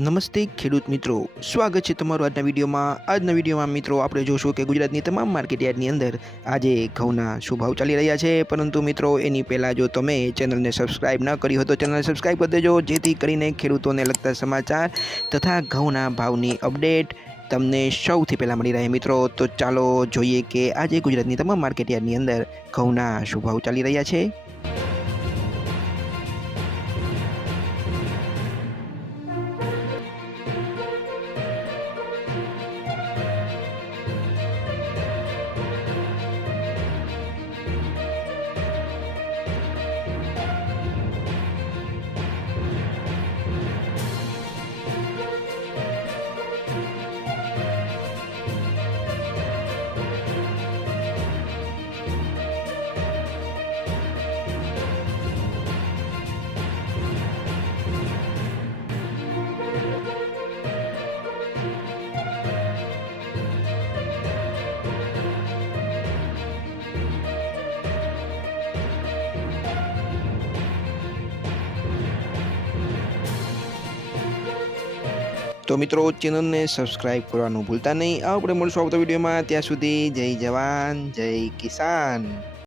નમસ્તે ખેડૂત મિત્રો, સ્વાગત છે તમારું આજના વિડીયોમાં મિત્રો આપણે જોશું કે ગુજરાતની તમામ માર્કેટ યાર્ડની અંદર આજે ઘઉંના શું ભાવ ચાલી રહ્યા છે। પરંતુ મિત્રો એની પહેલાં જો તમે ચેનલને સબસ્ક્રાઇબ ન કરી હોય તો ચેનલને સબસ્ક્રાઇબ કરી દેજો, જેથી કરીને ખેડૂતોને લગતા સમાચાર તથા ઘઉંના ભાવની અપડેટ તમને સૌથી પહેલાં મળી રહે। મિત્રો તો ચાલો જોઈએ કે આજે ગુજરાતની તમામ માર્કેટ યાર્ડની અંદર ઘઉંના શું ભાવ ચાલી રહ્યા છે। તો મિત્રો ચેનલને સબસ્ક્રાઇબ કરવાનું ભૂલતા નહીં। આપણે મળશું આવતા વિડીયોમાં, ત્યાં સુધી જય જવાન જય કિસાન।